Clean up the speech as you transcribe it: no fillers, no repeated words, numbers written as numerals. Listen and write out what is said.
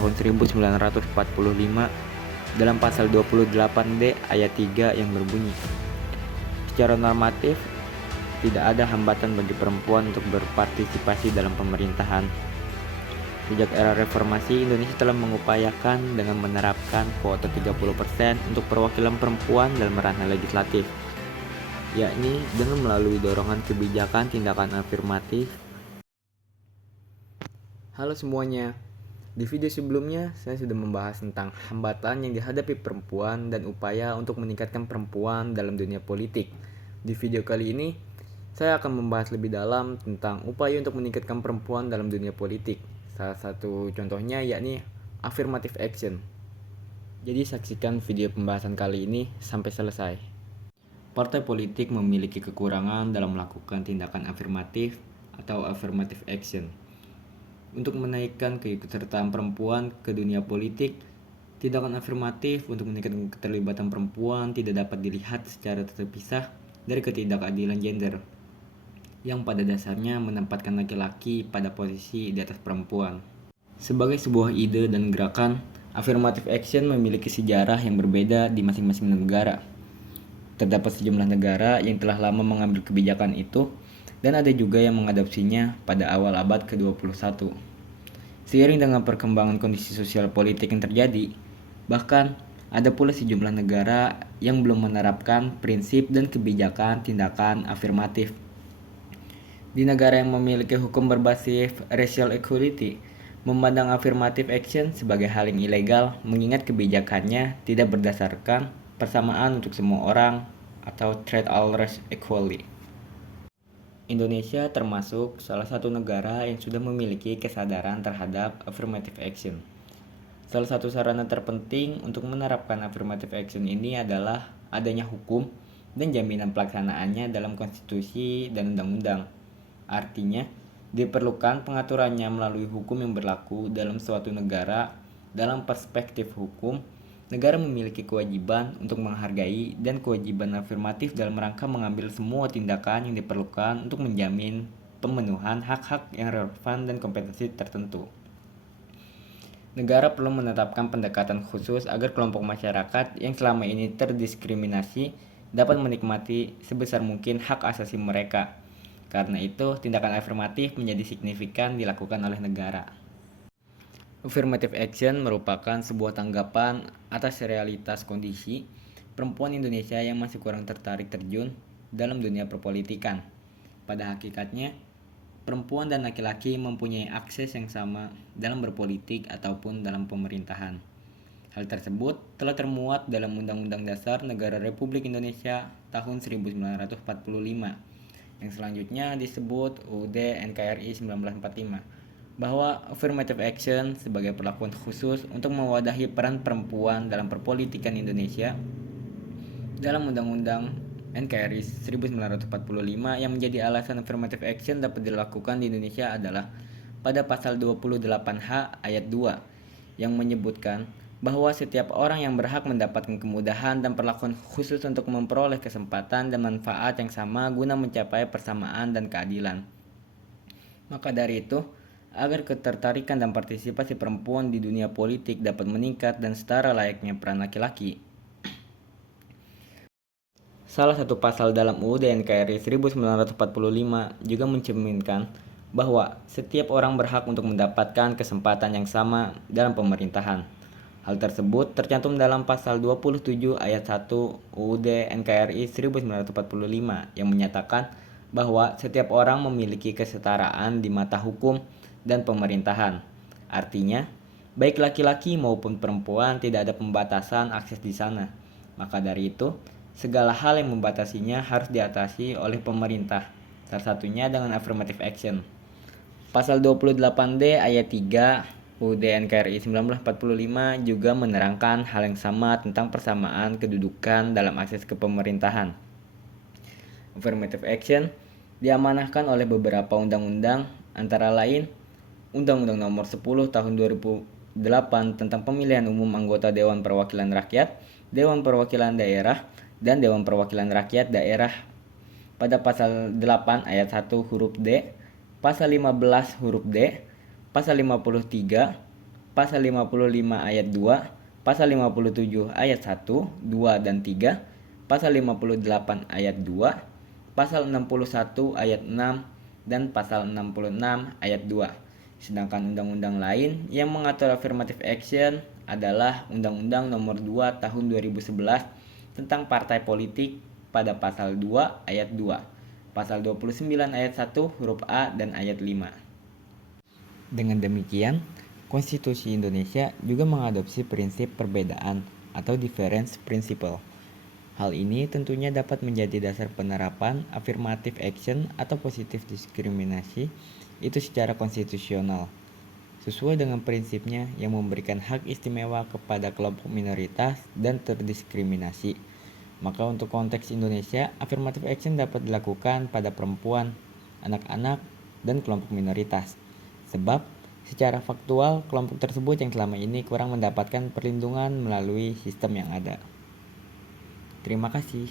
tahun 1945 dalam pasal 28D ayat 3 yang berbunyi, secara normatif, tidak ada hambatan bagi perempuan untuk berpartisipasi dalam pemerintahan. Sejak era reformasi, Indonesia telah mengupayakan dengan menerapkan kuota 30% untuk perwakilan perempuan dalam ranah legislatif, yakni dengan melalui dorongan kebijakan tindakan afirmatif. Halo semuanya, di video sebelumnya saya sudah membahas tentang hambatan yang dihadapi perempuan dan upaya untuk meningkatkan perempuan dalam dunia politik. Di video kali ini, saya akan membahas lebih dalam tentang upaya untuk meningkatkan perempuan dalam dunia politik. Salah satu contohnya yakni affirmative action. Jadi saksikan video pembahasan kali ini sampai selesai. Partai politik memiliki kekurangan dalam melakukan tindakan afirmatif atau affirmative action. Untuk menaikkan keikutsertaan perempuan ke dunia politik, tindakan afirmatif untuk meningkatkan keterlibatan perempuan tidak dapat dilihat secara terpisah dari ketidakadilan gender, yang pada dasarnya menempatkan laki-laki pada posisi di atas perempuan. Sebagai sebuah ide dan gerakan, affirmative action memiliki sejarah yang berbeda di masing-masing negara. Terdapat sejumlah negara yang telah lama mengambil kebijakan itu, dan ada juga yang mengadopsinya pada awal abad ke-21. Seiring dengan perkembangan kondisi sosial politik yang terjadi, bahkan ada pula sejumlah negara yang belum menerapkan prinsip dan kebijakan tindakan afirmatif. Di negara yang memiliki hukum berbasis racial equality, memandang affirmative action sebagai hal yang ilegal mengingat kebijakannya tidak berdasarkan persamaan untuk semua orang atau treat all race equally. Indonesia termasuk salah satu negara yang sudah memiliki kesadaran terhadap affirmative action. Salah satu sarana terpenting untuk menerapkan affirmative action ini adalah adanya hukum dan jaminan pelaksanaannya dalam konstitusi dan undang-undang. Artinya, diperlukan pengaturannya melalui hukum yang berlaku dalam suatu negara. Dalam perspektif hukum, negara memiliki kewajiban untuk menghargai dan kewajiban afirmatif dalam rangka mengambil semua tindakan yang diperlukan untuk menjamin pemenuhan hak-hak yang relevan dan kompetensi tertentu. Negara perlu menetapkan pendekatan khusus agar kelompok masyarakat yang selama ini terdiskriminasi dapat menikmati sebesar mungkin hak asasi mereka. Karena itu, tindakan afirmatif menjadi signifikan dilakukan oleh negara. Affirmative action merupakan sebuah tanggapan atas realitas kondisi perempuan Indonesia yang masih kurang tertarik terjun dalam dunia perpolitikan. Pada hakikatnya, perempuan dan laki-laki mempunyai akses yang sama dalam berpolitik ataupun dalam pemerintahan. Hal tersebut telah termuat dalam Undang-Undang Dasar Negara Republik Indonesia tahun 1945 yang selanjutnya disebut UUD NKRI 1945, bahwa affirmative action sebagai perlakuan khusus untuk mewadahi peran perempuan dalam perpolitikan Indonesia. Dalam Undang-Undang NKRI 1945 yang menjadi alasan affirmative action dapat dilakukan di Indonesia adalah pada pasal 28H ayat 2 yang menyebutkan bahwa setiap orang yang berhak mendapatkan kemudahan dan perlakuan khusus untuk memperoleh kesempatan dan manfaat yang sama guna mencapai persamaan dan keadilan. Maka dari itu, agar ketertarikan dan partisipasi perempuan di dunia politik dapat meningkat dan setara layaknya peran laki-laki, salah satu pasal dalam UUD NKRI 1945 juga mencerminkan bahwa setiap orang berhak untuk mendapatkan kesempatan yang sama dalam pemerintahan. Hal tersebut tercantum dalam pasal 27 ayat 1 UUD NKRI 1945 yang menyatakan bahwa setiap orang memiliki kesetaraan di mata hukum dan pemerintahan. Artinya, baik laki-laki maupun perempuan tidak ada pembatasan akses di sana. Maka dari itu, segala hal yang membatasinya harus diatasi oleh pemerintah, salah satunya dengan affirmative action. Pasal 28D ayat 3 UUD NKRI 1945 juga menerangkan hal yang sama tentang persamaan kedudukan dalam akses ke pemerintahan. Affirmative action diamanahkan oleh beberapa undang-undang, antara lain Undang-Undang Nomor 10 Tahun 2008 tentang Pemilihan Umum Anggota Dewan Perwakilan Rakyat, Dewan Perwakilan Daerah, dan Dewan Perwakilan Rakyat Daerah pada pasal 8 ayat 1 huruf D, pasal 15 huruf D, pasal 53, Pasal 55 ayat 2, Pasal 57 ayat 1, 2, dan 3, Pasal 58 ayat 2, Pasal 61 ayat 6, dan Pasal 66 ayat 2. Sedangkan undang-undang lain yang mengatur affirmative action adalah Undang-Undang Nomor 2 Tahun 2011 tentang partai politik pada Pasal 2 ayat 2, Pasal 29 ayat 1 huruf A dan ayat 5. Dengan demikian, Konstitusi Indonesia juga mengadopsi prinsip perbedaan atau difference principle. Hal ini tentunya dapat menjadi dasar penerapan affirmative action atau positif diskriminasi itu secara konstitusional, sesuai dengan prinsipnya yang memberikan hak istimewa kepada kelompok minoritas dan terdiskriminasi. Maka untuk konteks Indonesia, affirmative action dapat dilakukan pada perempuan, anak-anak, dan kelompok minoritas. Sebab secara faktual, kelompok tersebut yang selama ini kurang mendapatkan perlindungan melalui sistem yang ada. Terima kasih.